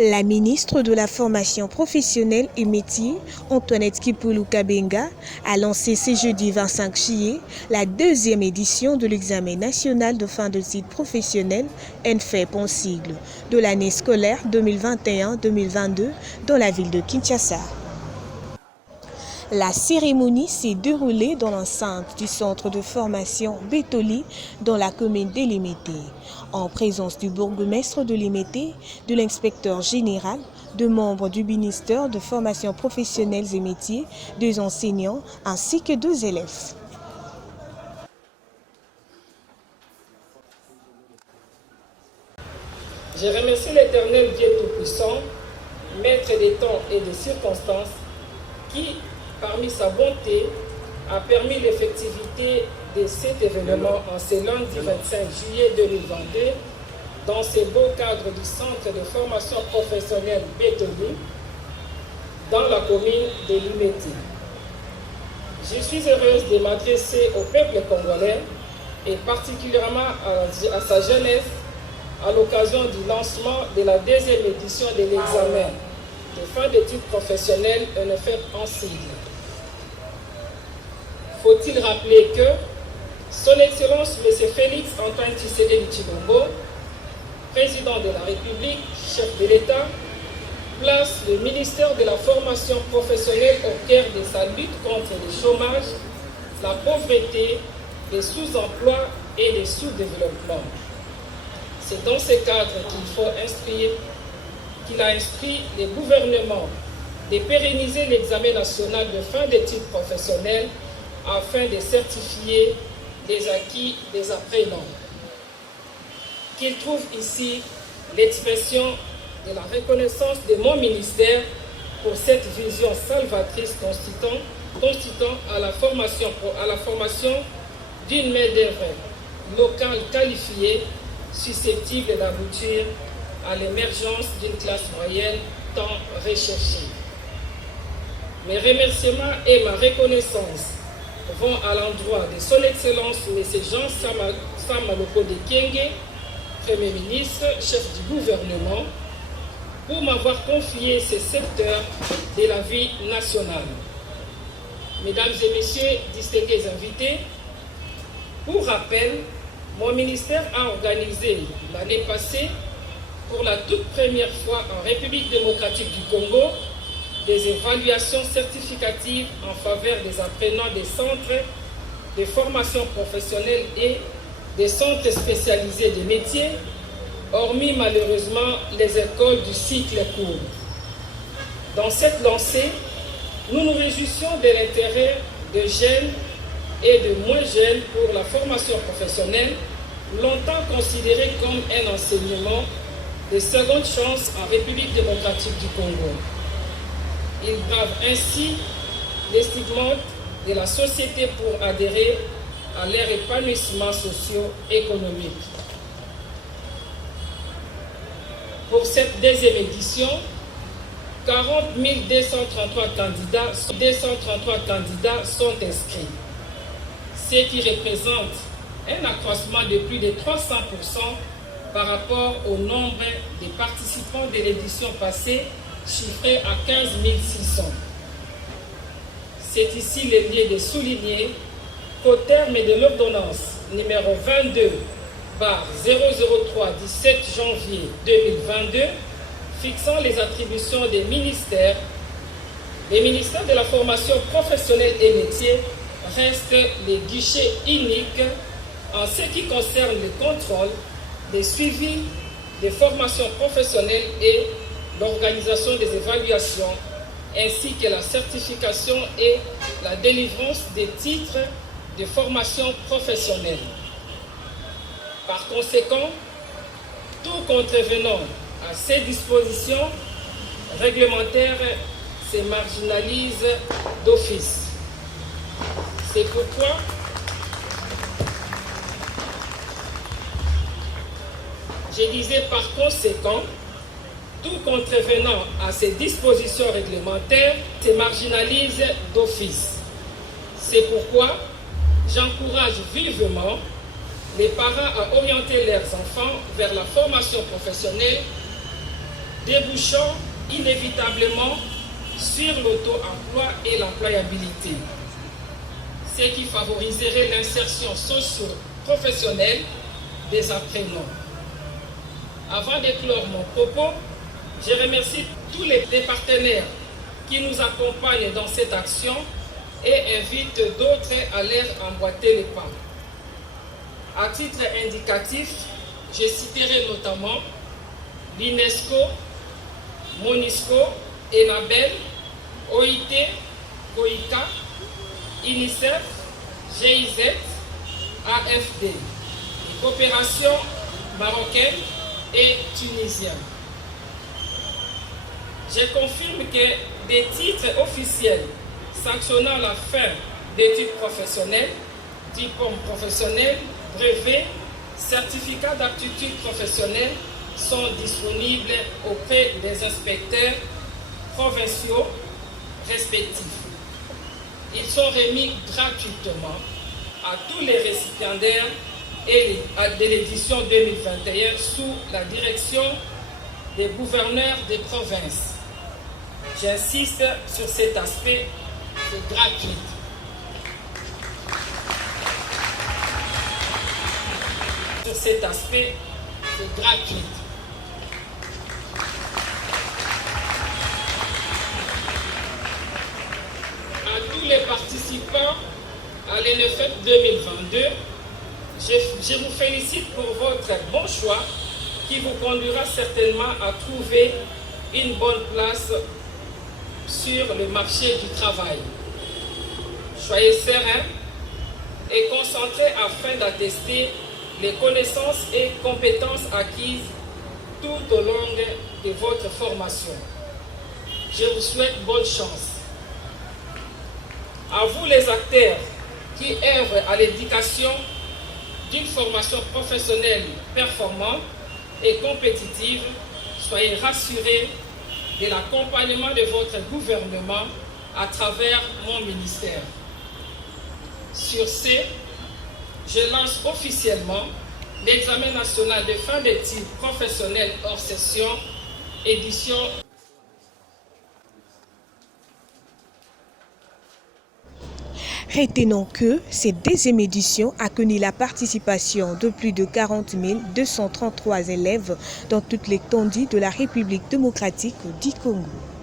La ministre de la Formation professionnelle et métiers, Antoinette Kipoulou Kabenga, a lancé ce jeudi 25 juillet la deuxième édition de l'examen national de fin de cycle professionnel NFEP en sigle de l'année scolaire 2021-2022 dans la ville de Kinshasa. La cérémonie s'est déroulée dans l'enceinte du centre de formation Betoli dans la commune de Limete, en présence du bourgmestre de Limete, de l'inspecteur général, de membres du ministère de formation professionnelle et métiers, des enseignants ainsi que deux élèves. Je remercie l'Éternel Dieu Tout-Puissant, maître des temps et des circonstances, qui, parmi sa bonté, a permis l'effectivité de cet événement en ce lundi 25 juillet 2022 dans ce beau cadre du centre de formation professionnelle Betoli dans la commune de Limete. Je suis heureuse de m'adresser au peuple congolais et particulièrement à sa jeunesse à l'occasion du lancement de la deuxième édition de l'examen de fin d'études professionnelles NFEP en sigle. Faut-il rappeler que Son Excellence M. Félix Antoine Tshisekedi Tshilombo, président de la République, chef de l'État, place le ministère de la formation professionnelle au cœur de sa lutte contre le chômage, la pauvreté, les sous-emplois et les sous-développement. C'est dans ce cadre qu'il a instruit le gouvernement de pérenniser l'examen national de fin d'études professionnelles afin de certifier les acquis des apprenants. Qu'il trouve ici l'expression de la reconnaissance de mon ministère pour cette vision salvatrice constituant à la formation d'une main-d'œuvre locale qualifiée susceptible d'aboutir à l'émergence d'une classe moyenne tant recherchée. Mes remerciements et ma reconnaissance vont à l'endroit de Son Excellence M. Jean Samaloko de Kenge, Premier ministre, chef du gouvernement, pour m'avoir confié ce secteur de la vie nationale. Mesdames et messieurs, distingués invités, pour rappel, mon ministère a organisé l'année passée, pour la toute première fois en République démocratique du Congo, des évaluations certificatives en faveur des apprenants des centres de formation professionnelle et des centres spécialisés des métiers, hormis malheureusement les écoles du cycle court. Dans cette lancée, nous nous réjouissons de l'intérêt de jeunes et de moins jeunes pour la formation professionnelle, longtemps considérée comme un enseignement de seconde chance en République démocratique du Congo. Ils bravent ainsi les stigmates de la société pour adhérer à leur épanouissement socio-économique. Pour cette deuxième édition, 40 233 candidats sont inscrits, ce qui représente un accroissement de plus de 300% par rapport au nombre des participants de l'édition passée, chiffré à 15 600. C'est ici le lieu de souligner qu'au terme de l'ordonnance numéro 22/003 du 7 janvier 2022 fixant les attributions des ministères, les ministères de la formation professionnelle et métiers restent les guichets uniques en ce qui concerne le contrôle, le suivi des formations professionnelles et l'organisation des évaluations, ainsi que la certification et la délivrance des titres de formation professionnelle. Par conséquent, tout contrevenant à ces dispositions réglementaires se marginalise d'office. C'est pourquoi je disais par conséquent, tout contrevenant à ces dispositions réglementaires se marginalise d'office. C'est pourquoi j'encourage vivement les parents à orienter leurs enfants vers la formation professionnelle débouchant inévitablement sur l'auto-emploi et l'employabilité, ce qui favoriserait l'insertion socio-professionnelle des apprenants. Avant d'éclore mon propos, je remercie tous les partenaires qui nous accompagnent dans cette action et invite d'autres à leur emboîter les pas. À titre indicatif, je citerai notamment l'UNESCO, MONUSCO, ENABEL, OIT, COICA, UNICEF, GIZ, AFD, les coopérations marocaines et tunisiennes. Je confirme que des titres officiels sanctionnant la fin d'études professionnelles, diplômes professionnels, brevets, certificats d'aptitude professionnelle sont disponibles auprès des inspecteurs provinciaux respectifs. Ils sont remis gratuitement à tous les récipiendaires de l'édition 2021 sous la direction des gouverneurs des provinces. J'insiste sur cet aspect, c'est gratuit. Sur cet aspect, c'est gratuit. À tous les participants à l'ENEFEP 2022, je vous félicite pour votre bon choix qui vous conduira certainement à trouver une bonne place sur le marché du travail. Soyez sereins et concentrés afin d'attester les connaissances et compétences acquises tout au long de votre formation. Je vous souhaite bonne chance. À vous les acteurs qui œuvrent à l'éducation d'une formation professionnelle performante et compétitive, soyez rassurés de l'accompagnement de votre gouvernement à travers mon ministère. Sur ce, je lance officiellement l'examen national de fin d'études professionnelles hors session, édition. Retenons que cette deuxième édition a connu la participation de plus de 40 233 élèves dans toute l'étendue de la République démocratique du Congo.